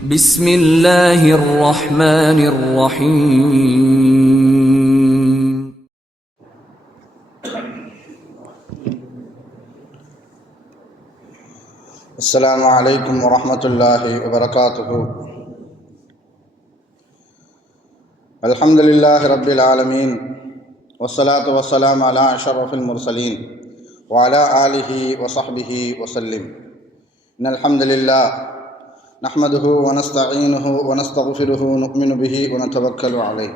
بسم الله الرحمن الرحيم. السلام عليكم ورحمة الله وبركاته. الحمد لله رب العالمين، والصلاة والسلام على أشرف المرسلين وعلى آله وصحبه وسلم. إن الحمد لله نحمده ونستعينه ونستغفره ونؤمن به ونتوكل عليه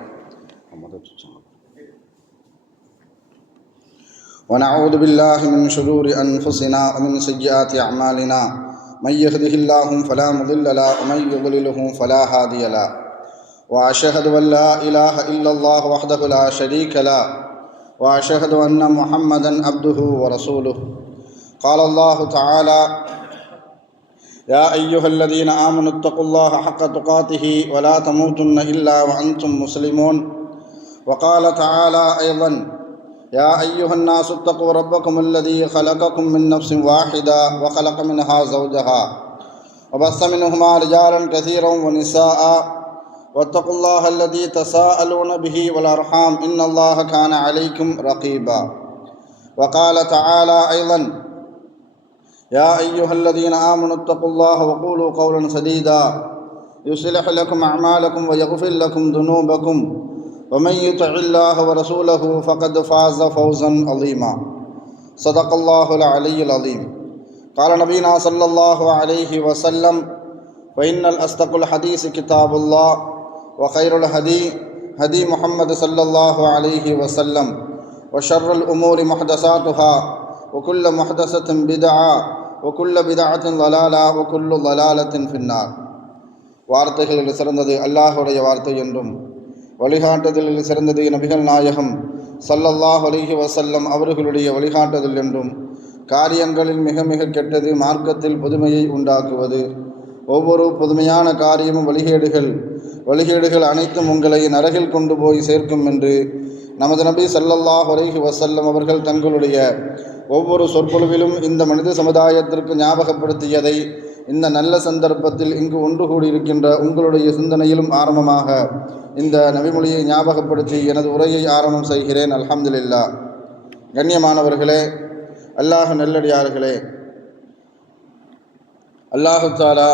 ونعوذ بالله من شرور أنفسنا ومن سيئات أعمالنا. من يهده الله فلا مضل له ومن يضلله فلا هادي له. وأشهد أن لا إله إلا الله وحده لا شريك له وأشهد أن محمدا عبده ورسوله. قال الله تعالى: يا أيها الذين آمنوا اتقوا الله حق تقاته ولا تموتن إلا وأنتم مسلمون. وقال تعالى أيضا: يا أيها الناس اتقوا ربكم الذي خلقكم من نفس واحدة وخلق منها زوجها وبث منهما رجالا كثيرا ونساء واتقوا الله الذي تساءلون به والأرحام إن الله كان عليكم رقيبا. وقال تعالى أيضا: يا أيها الذين آمنوا اتقوا الله وقولوا قولا سديدا يصلح لكم أعمالكم ويغفر لكم ذنوبكم ومن يطع الله ورسوله فقد فاز فوزا عظيما. صدق الله العلي العظيم. قال نبينا صلى الله عليه وسلم: فإن الأصدق الحديث كتاب الله وخير الهدي هدي محمد صلى الله عليه وسلم وشر الأمور محدثاتها وكل محدثة بدعة وكل بدعة ضلالة وكل ضلالة في النار. வார்த்தைகளில் சிறந்தது அல்லாஹுடைய வார்த்தை என்றும் வழிகாட்டுதலில் சிறந்தது நபிகள் நாயகம் ஸல்லல்லாஹு அலைஹி வஸல்லம் அவர்களுடைய வழிகாட்டுதல் என்றும், காரியங்களில் மிக மிக கெட்டது மார்க்கத்தில் புதுமையை உண்டாக்குவது, ஒவ்வொரு புதுமையான காரியமும் வழிகேடுகள் அனைத்தும் உங்களை நரகில் கொண்டு போய் சேர்க்கும் என்று நமது நபி ஸல்லல்லாஹு அலைஹி வஸல்லம் அவர்கள் தங்களுடைய ஒவ்வொரு சொற்பொழிவிலும் இந்த மனித சமுதாயத்திற்கு ஞாபகப்படுத்தியதை இந்த நல்ல சந்தர்ப்பத்தில் இங்கு ஒன்று கூடியிருக்கின்ற உங்களுடைய சிந்தனையிலும் ஆரம்பமாக இந்த நபிமொழியை ஞாபகப்படுத்தி எனது உரையை ஆரம்பம் செய்கிறேன். அல்ஹம்துலில்லாஹ். கண்ணியமானவர்களே, அல்லாஹ் நல்லடியார்களே, அல்லாஹு தஆலா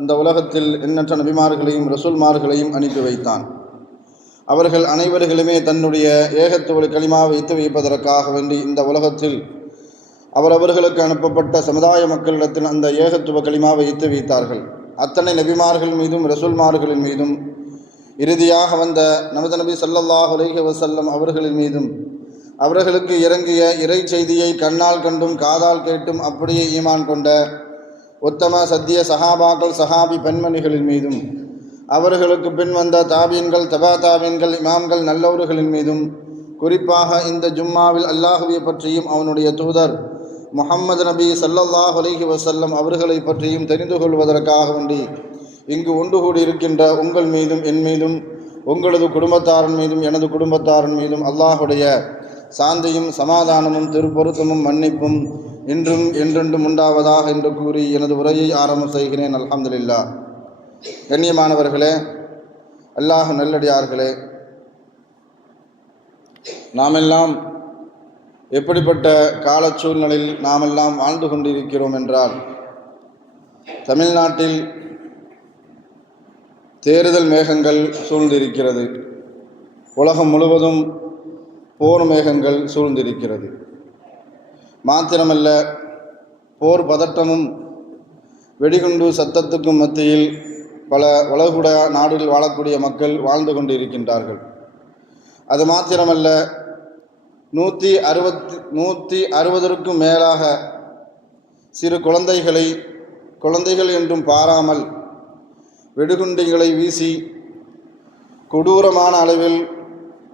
இந்த உலகத்தில் எண்ணற்ற நபிமார்களையும் ரசூல்மார்களையும் அனுப்பி வைத்தான். அவர்கள் அனைவர்களுமே தன்னுடைய ஏகத்துவ கலிமாவை வைத்து வைப்பதற்காக வேண்டி இந்த உலகத்தில் அவர்களுக்கு அனுப்பப்பட்ட சமுதாய மக்களிடத்தில் அந்த ஏகத்துவ கலிமாவை வைத்து வைத்தார்கள். அத்தனை நபிமார்கள் மீதும் ரசூல்மார்களின் மீதும் இறுதியாக வந்த நமது நபி ஸல்லல்லாஹு அலைஹி வஸல்லம் அவர்களின் மீதும் அவர்களுக்கு இறங்கிய இறை செய்தியை கண்ணால் கண்டும் காதால் கேட்டும் அப்படியே ஈமான் கொண்ட உத்தம சத்திய சஹாபாக்கள் சஹாபி பெண்மணிகளின் மீதும் அவர்களுக்கு பின் வந்த தாபீன்கள் தபா தாபீன்கள் இமாம்கள் நல்லவர்களின் மீதும் குறிப்பாக இந்த ஜும்மாவில் அல்லாஹுவை பற்றியும் அவனுடைய தூதர் முஹம்மது நபி ஸல்லல்லாஹு அலைஹி வஸல்லம் அவர்களை பற்றியும் தெரிந்து கொள்வதற்காக வேண்டி இங்கு ஒன்று கூடியிருக்கின்ற உங்கள் மீதும் என் மீதும் உங்களது குடும்பத்தாரன் மீதும் எனது குடும்பத்தாரன் மீதும் அல்லாஹுடைய சாந்தியும் சமாதானமும் திருப்பொருத்தமும் மன்னிப்பும் இன்றும் என்றென்றும் உண்டாவதாக என்று கூறி எனது உரையை ஆரம்பம் செய்கிறேன். அல்ஹம்துலில்லாஹ். கண்ணியமானவர்களே, அல்லாஹ் நல்லடியார்களே, நாமெல்லாம் எப்படிப்பட்ட கால சூழ்நிலையில் நாமெல்லாம் வாழ்ந்து கொண்டிருக்கிறோம் என்றால், தமிழ்நாட்டில் தேர்தல் மேகங்கள் சூழ்ந்திருக்கிறது. உலகம் முழுவதும் போர் மேகங்கள் சூழ்ந்திருக்கிறது. மாத்திரமல்ல, போர் பதட்டமும் வெடிகுண்டு சத்தத்துக்கும் மத்தியில் பல உலகுட நாடுகளில் வாழக்கூடிய மக்கள் வாழ்ந்து கொண்டிருக்கின்றார்கள். அது மாத்திரமல்ல, 160க்கும் மேலாக சிறு குழந்தைகள் என்றும் பாராமல் வெடிகுண்டுகளை வீசி கொடூரமான அளவில்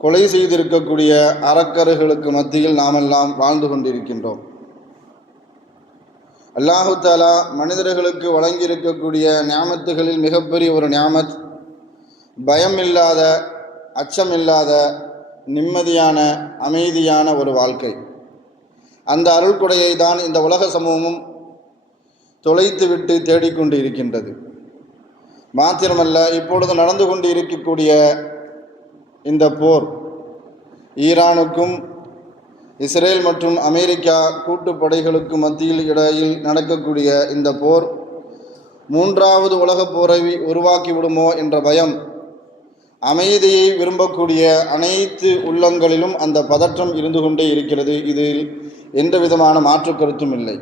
கொலை செய்திருக்கக்கூடிய அரக்கர்களுக்கு மத்தியில் நாமெல்லாம் வாழ்ந்து கொண்டிருக்கின்றோம். அல்லாஹு தஆலா மனிதர்களுக்கு வழங்கியிருக்கக்கூடிய நியாமத்துகளில் மிகப்பெரிய ஒரு நியாமத் பயம் இல்லாத, அச்சம் இல்லாத, நிம்மதியான, அமைதியான ஒரு வாழ்க்கை. அந்த அருள்கொடையை தான் இந்த உலக சமூகமும் தொலைத்துவிட்டு தேடிக்கொண்டு இருக்கின்றது. மாத்திரமல்ல, இப்பொழுது நடந்து கொண்டு இருக்கக்கூடிய இந்த போர், ஈரானுக்கும் இஸ்ரேல் மற்றும் அமெரிக்கா கூட்டுப்படைகளுக்கு மத்தியில் இடையில் நடக்கக்கூடிய இந்த போர் மூன்றாவது உலகப் போரை உருவாக்கிவிடுமோ என்ற பயம் அமைதியை விரும்பக்கூடிய அனைத்து உள்ளங்களிலும் அந்த பதற்றம் இருந்து கொண்டே இருக்கிறது. இதில் எந்த விதமான மாற்று கருத்தும் இல்லை.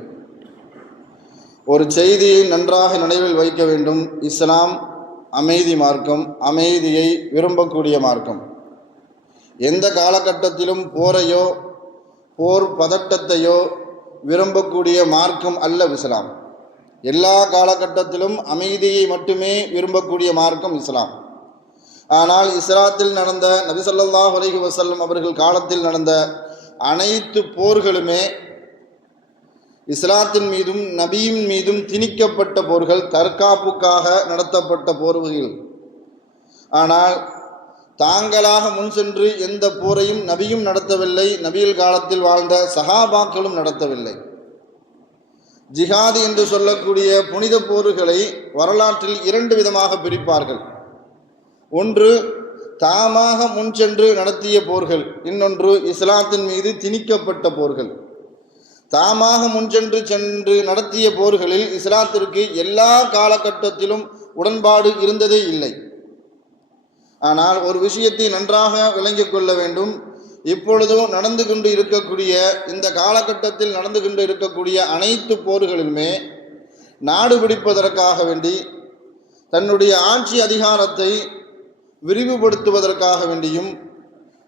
ஒரு செய்தியை நன்றாக நினைவில் வைக்க வேண்டும். இஸ்லாம் அமைதி மார்க்கம், அமைதியை விரும்பக்கூடிய மார்க்கம். எந்த காலகட்டத்திலும் போரையோ போர் பதட்டத்தையோ விரும்பக்கூடிய மார்க்கம் அல்ல இஸ்லாம். எல்லா காலகட்டத்திலும் அமைதியை மட்டுமே விரும்பக்கூடிய மார்க்கம் இஸ்லாம். ஆனால் இஸ்லாத்தில் நடந்த நபி ஸல்லல்லாஹு அலைஹி வஸல்லம் அவர்கள் காலத்தில் நடந்த அனைத்து போர்களுமே இஸ்லாத்தின் மீதும் நபியின் மீதும் திணிக்கப்பட்ட போர்கள், தற்காப்புக்காக நடத்தப்பட்ட போர்கள். ஆனால் தாங்களாக முன் சென்று எந்த போரையும் நபியும் நடத்தவில்லை, நபியில் காலத்தில் வாழ்ந்த சஹாபாக்களும் நடத்தவில்லை. ஜிஹாது என்று சொல்லக்கூடிய புனித போர்களை வரலாற்றில் இரண்டு விதமாக பிரிப்பார்கள். ஒன்று தாமாக முன் சென்று நடத்திய போர்கள், இன்னொன்று இஸ்லாத்தின் மீது திணிக்கப்பட்ட போர்கள். தாமாக முன்சென்று நடத்திய போர்களில் இஸ்லாத்திற்கு எல்லா காலகட்டத்திலும் உடன்பாடு இருந்ததே இல்லை. ஆனால் ஒரு விஷயத்தை நன்றாக விளங்கிக் கொள்ள வேண்டும். இப்பொழுதும் நடந்து கொண்டு இருக்கக்கூடிய இந்த காலகட்டத்தில் நடந்து கொண்டு இருக்கக்கூடிய அனைத்து போர்களிலுமே நாடு பிடிப்பதற்காக வேண்டி, தன்னுடைய ஆட்சி அதிகாரத்தை விரிவுபடுத்துவதற்காக வேண்டியும்,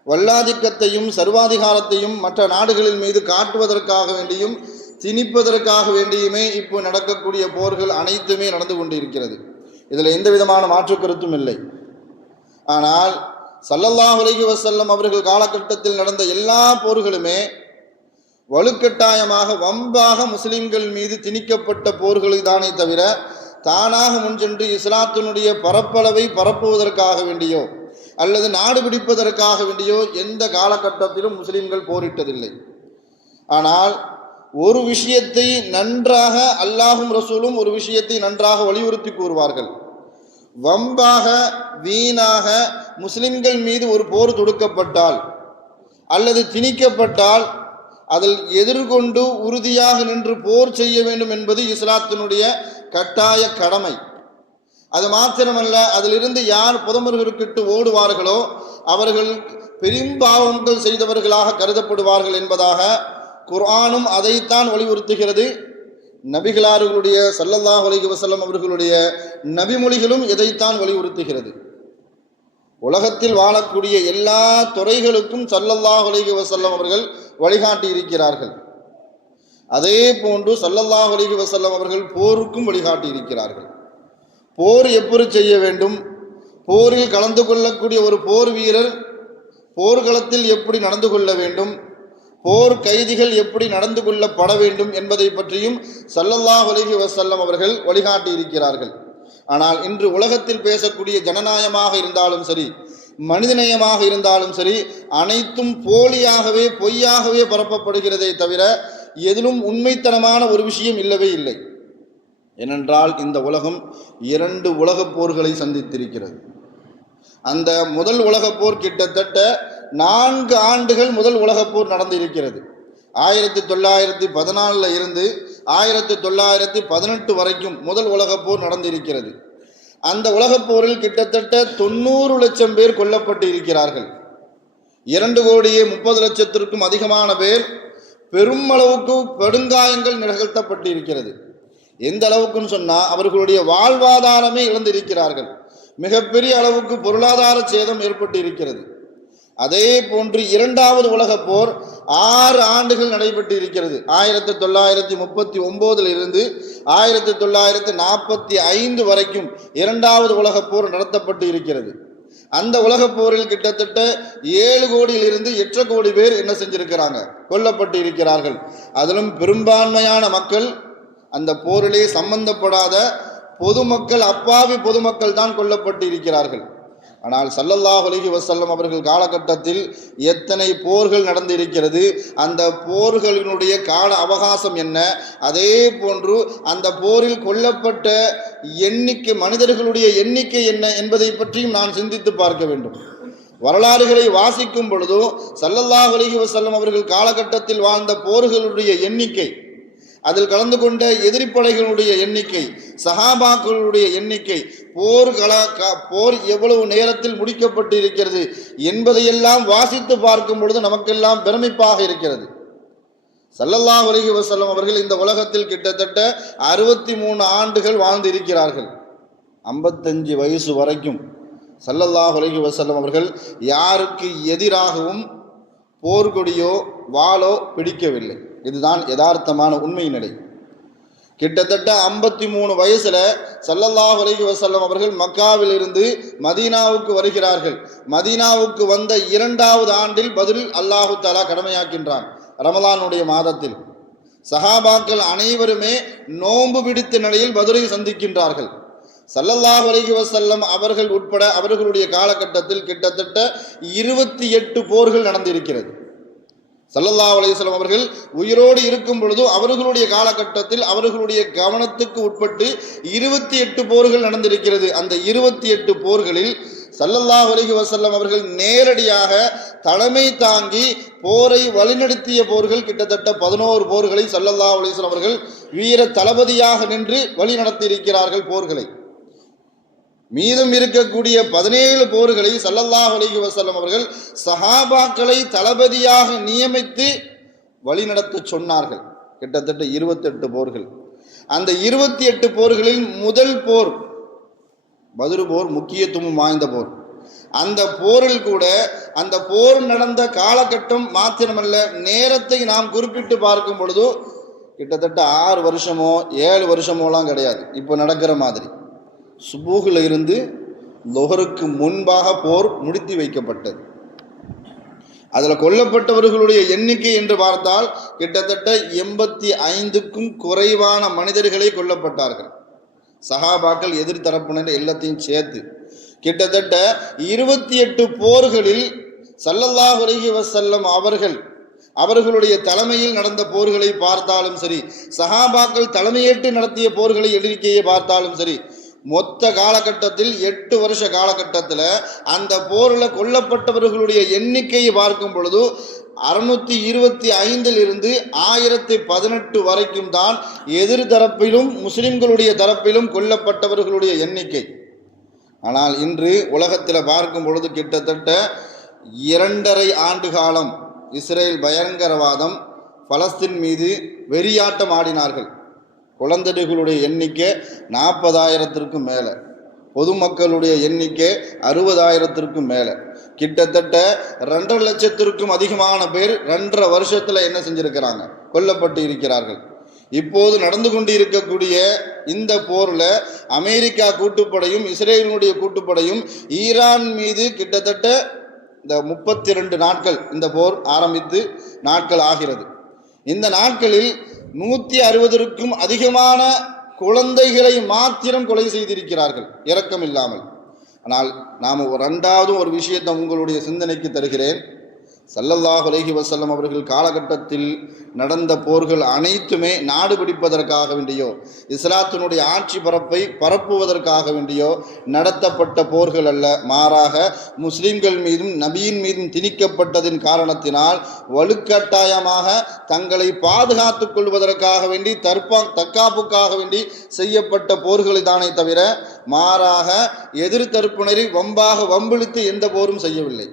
வல்லாதிக்கத்தையும் சர்வாதிகாரத்தையும் மற்ற நாடுகளின் மீது காட்டுவதற்காக வேண்டியும், திணிப்பதற்காக வேண்டியுமே இப்போ நடக்கக்கூடிய போர்கள் அனைத்துமே நடந்து கொண்டு இருக்கிறது. இதில் எந்த விதமான மாற்று கருத்தும் இல்லை. ஆனால் ஸல்லல்லாஹு அலைஹி வஸல்லம் அவர்கள் காலகட்டத்தில் நடந்த எல்லா போர்களுமே வலுக்கட்டாயமாக வம்பாக முஸ்லிம்கள் மீது திணிக்கப்பட்ட போர்கள் தானே தவிர, தானாக முன்சென்று இஸ்லாத்தினுடைய பரப்பளவை பரப்புவதற்காக வேண்டியோ அல்லது நாடு பிடிப்பதற்காக வேண்டியோ எந்த காலகட்டத்திலும் முஸ்லிம்கள் போரிட்டதில்லை. ஆனால் ஒரு விஷயத்தை நன்றாக அல்லாஹும் ரசூலும் ஒரு விஷயத்தை நன்றாக வலியுறுத்தி கூறுவார்கள். வம்பாக வீணாக முஸ்லிம்கள் மீது ஒரு போர் தொடுக்கப்பட்டால் அல்லது திணிக்கப்பட்டால் அதில் எதிர்கொண்டு உறுதியாக நின்று போர் செய்ய வேண்டும் என்பது இஸ்லாத்தினுடைய கட்டாய கடமை. அது மாத்திரமல்ல, அதிலிருந்து யார் புதமருகிட்டு ஓடுவார்களோ அவர்கள் பெரும்பாவங்கள் செய்தவர்களாக கருதப்படுவார்கள் என்பதாக குர்ஆனும் அதைத்தான் வலியுறுத்துகிறது. நபிகளார்களுடைய ஸல்லல்லாஹு அலைஹி வஸல்லம் அவர்களுடைய நபிமொழிகளும் இதைத்தான் வலியுறுத்துகிறது. உலகத்தில் வாழக்கூடிய எல்லா துறைகளுக்கும் ஸல்லல்லாஹு அலைஹி வஸல்லம் அவர்கள் வழிகாட்டி இருக்கிறார்கள். அதே போன்று ஸல்லல்லாஹு அலைஹி வஸல்லம் அவர்கள் போருக்கும் வழிகாட்டி இருக்கிறார்கள். போர் எப்படி செய்ய வேண்டும், போரில் கலந்து கொள்ளக்கூடிய ஒரு போர் வீரர் போர்க்களத்தில் எப்படி நடந்து கொள்ள வேண்டும், போர் கைதிகள் எப்படி நடந்து கொள்ளப்பட வேண்டும் என்பதை பற்றியும் ஸல்லல்லாஹு அலைஹி வஸல்லம் அவர்கள் வழிகாட்டி இருக்கிறார்கள். ஆனால் இன்று உலகத்தில் பேசக்கூடிய ஜனநாயகமாக இருந்தாலும் சரி, மனிதநேயமாக இருந்தாலும் சரி, அனைத்தும் போலியாகவே பொய்யாகவே பரப்பப்படுகிறதே தவிர எதிலும் உண்மைத்தனமான ஒரு விஷயம் இல்லவே இல்லை. ஏனென்றால் இந்த உலகம் 2 உலகப் போர்களை சந்தித்திருக்கிறது. அந்த முதல் உலகப் போர் கிட்டத்தட்ட 4 ஆண்டுகள் முதல் உலகப் போர் நடந்திருக்கிறது. 1914 இருந்து 1918 வரைக்கும் முதல் உலகப் போர் நடந்திருக்கிறது. அந்த உலகப் போரில் கிட்டத்தட்ட 90 லட்சம் பேர் கொல்லப்பட்டு இருக்கிறார்கள். 2,30,00,000 அதிகமான பேர் பெருமளவுக்கு படுங்காயங்கள் நிகழ்த்தப்பட்டு இருக்கிறது. எந்த அளவுக்குன்னு சொன்னால் அவர்களுடைய வாழ்வாதாரமே இழந்திருக்கிறார்கள். மிகப்பெரிய அளவுக்கு பொருளாதார சேதம் ஏற்பட்டு இருக்கிறது. அதே போன்று 2வது உலகப் போர் 6 ஆண்டுகள் நடைபெற்று இருக்கிறது. 1939 இருந்து 1945 வரைக்கும் 2வது உலகப் போர் நடத்தப்பட்டு இருக்கிறது. அந்த உலகப் போரில் கிட்டத்தட்ட 7 கோடியிலிருந்து 8 கோடி பேர் என்ன செஞ்சிருக்கிறாங்க, கொல்லப்பட்டு இருக்கிறார்கள். அதிலும் பெரும்பான்மையான மக்கள் அந்த போரிலே சம்பந்தப்படாத பொதுமக்கள், அப்பாவி பொதுமக்கள் தான் கொல்லப்பட்டு இருக்கிறார்கள். ஆனால் ஸல்லல்லாஹு அலைஹி வஸல்லம் அவர்கள் காலகட்டத்தில் எத்தனை போர்கள் நடந்திருக்கிறது, அந்த போர்களினுடைய கால அவகாசம் என்ன, அதே போன்று அந்த போரில் கொல்லப்பட்ட எண்ணிக்கை, மனிதர்களுடைய எண்ணிக்கை என்ன என்பதை பற்றியும் நான் சிந்தித்து பார்க்க வேண்டும். வரலாறுகளை வாசிக்கும் பொழுதும் ஸல்லல்லாஹு அலைஹி வஸல்லம் அவர்கள் காலகட்டத்தில் வாழ்ந்த போர்களுடைய எண்ணிக்கை, அதில் கலந்து கொண்ட எதிரிப்படைகளுடைய எண்ணிக்கை, சஹாபாக்களுடைய எண்ணிக்கை, போர் எவ்வளவு நேரத்தில் முடிக்கப்பட்டு இருக்கிறது என்பதையெல்லாம் வாசித்து பார்க்கும் பொழுது நமக்கெல்லாம் பெருமைப்பாக இருக்கிறது. ஸல்லல்லாஹு அலைஹி வஸல்லம் அவர்கள் இந்த உலகத்தில் கிட்டத்தட்ட 63 ஆண்டுகள் வாழ்ந்து இருக்கிறார்கள். 55 வயசு வரைக்கும் ஸல்லல்லாஹு அலைஹி வஸல்லம் அவர்கள் யாருக்கு எதிராகவும் போர்கொடியோ வாளோ பிடிக்கவில்லை. இதுதான் யதார்த்தமான உண்மை நிலை. கிட்டத்தட்ட 53 வயசுல ஸல்லல்லாஹு அலைஹி வஸல்லம் அவர்கள் மக்காவில் இருந்து மதீனாவுக்கு வருகிறார்கள். மதீனாவுக்கு வந்த 2வது ஆண்டில் பத்ரில் அல்லாஹு தஆலா கடமையாக்கின்றான். ரமலானுடைய மாதத்தில் சஹாபாக்கள் அனைவருமே நோன்பு பிடித்த நிலையில் பத்ரை சந்திக்கின்றார்கள். ஸல்லல்லாஹு அலைஹி வஸல்லம் அவர்கள் உட்பட அவர்களுடைய காலகட்டத்தில் கிட்டத்தட்ட 28 போர்கள் நடந்திருக்கிறது. ஸல்லல்லாஹு அலைஹி வஸல்லம் அவர்கள் உயிரோடு இருக்கும் பொழுது அவர்களுடைய காலகட்டத்தில் அவர்களுடைய கவனத்துக்கு உட்பட்டு 28 போர்கள் நடந்திருக்கிறது. அந்த 28 போர்களில் ஸல்லல்லாஹு அலைஹி வஸல்லம் அவர்கள் நேரடியாக தலைமை தாங்கி போரை வழிநடத்திய போர்கள் கிட்டத்தட்ட 11 போர்களை ஸல்லல்லாஹு அலைஹி வஸல்லம் அவர்கள் வீர தளபதியாக நின்று வழிநடத்தி இருக்கிறார்கள் போர்களை. மீதம் இருக்கக்கூடிய 17 போர்களை ஸல்லல்லாஹு அலைஹி வஸல்லம் அவர்கள் சஹாபாக்களை தளபதியாக நியமித்து வழிநடத்த சொன்னார்கள். கிட்டத்தட்ட 28 போர்கள். அந்த 28 போர்களில் முதல் போர் பத்ரு போர் முக்கியத்துவம் வாய்ந்த போர். அந்த போரில் கூட அந்த போர் நடந்த காலகட்டம் மாத்திரமல்ல, நேரத்தை நாம் குறிப்பிட்டு பார்க்கும் பொழுது கிட்டத்தட்ட 6 வருஷமோ 7 வருஷமோலாம் கிடையாது. இப்போ நடக்கிற மாதிரி சுபூகில் இருந்து லொஹருக்கு முன்பாக போர் முடித்து வைக்கப்பட்டது. அதில் கொல்லப்பட்டவர்களுடைய எண்ணிக்கை என்று பார்த்தால் கிட்டத்தட்ட 85க்கும் குறைவான மனிதர்களே கொல்லப்பட்டார்கள். சஹாபாக்கள் எதிர்த்தரப்பினர் எல்லாத்தையும் சேர்த்து கிட்டத்தட்ட 28 போர்களில் ஸல்லல்லாஹு அலைஹி வஸல்லம் அவர்களுடைய தலைமையில் நடந்த போர்களை பார்த்தாலும் சரி, சஹாபாக்கள் தலைமையேற்று நடத்திய போர்களை எண்ணிக்கையை பார்த்தாலும் சரி, மொத்த காலகட்டத்தில் 8 வருஷ காலகட்டத்தில் அந்த போரில் கொல்லப்பட்டவர்களுடைய எண்ணிக்கையை பார்க்கும் பொழுது 625 இருந்து 1018 வரைக்கும் தான் எதிர்தரப்பிலும் முஸ்லிம்களுடைய தரப்பிலும் கொல்லப்பட்டவர்களுடைய எண்ணிக்கை. ஆனால் இன்று உலகத்தில் பார்க்கும் பொழுது கிட்டத்தட்ட 2.5 ஆண்டு காலம் இஸ்ரேல் பயங்கரவாதம் பலஸ்தீன் மீது வெறியாட்டம் ஆடினார்கள். குழந்தைகளுடைய எண்ணிக்கை 40,000த்திற்கும் மேலே, பொதுமக்களுடைய எண்ணிக்கை 60,000த்திற்கும் மேலே, கிட்டத்தட்ட 2.5 லட்சத்திற்கும் அதிகமான பேர் 2.5 வருஷத்தில் என்ன செஞ்சிருக்கிறாங்க, கொல்லப்பட்டு இருக்கிறார்கள். இப்போது நடந்து கொண்டு இருக்கக்கூடிய இந்த போரில் அமெரிக்கா கூட்டுப்படையும் இஸ்ரேலினுடைய கூட்டுப்படையும் ஈரான் மீது கிட்டத்தட்ட இந்த 32 நாட்கள் இந்த போர் ஆரம்பித்து நாட்கள் ஆகிறது. இந்த நாட்களில் 160க்கும் அதிகமான குழந்தைகளை மாத்திரம் கொலை செய்திருக்கிறார்கள், இரக்கம் இல்லாமல். ஆனால் நாம் 2வது ஒரு விஷயத்தை உங்களுடைய சிந்தனைக்கு தருகிறேன். ஸல்லல்லாஹு அலைஹி வஸல்லம் அவர்கள் காலகட்டத்தில் நடந்த போர்கள் அனைத்துமே நாடு பிடிப்பதற்காக வேண்டியோ இஸ்லாத்தினுடைய ஆட்சி பரப்பை பரப்புவதற்காக வேண்டியோ நடத்தப்பட்ட போர்கள் அல்ல. மாறாக முஸ்லிம்கள் மீதும் நபியின் மீதும் திணிக்கப்பட்டதின் காரணத்தினால் வலுக்கட்டாயமாக தங்களை பாதுகாத்துக் கொள்வதற்காக வேண்டி தற்காப்புக்காக வேண்டி செய்யப்பட்ட போர்களை தானே தவிர மாறாக எதிர்த்தரப்பினரை வம்பிழுத்து எந்த போரும் செய்யவில்லை.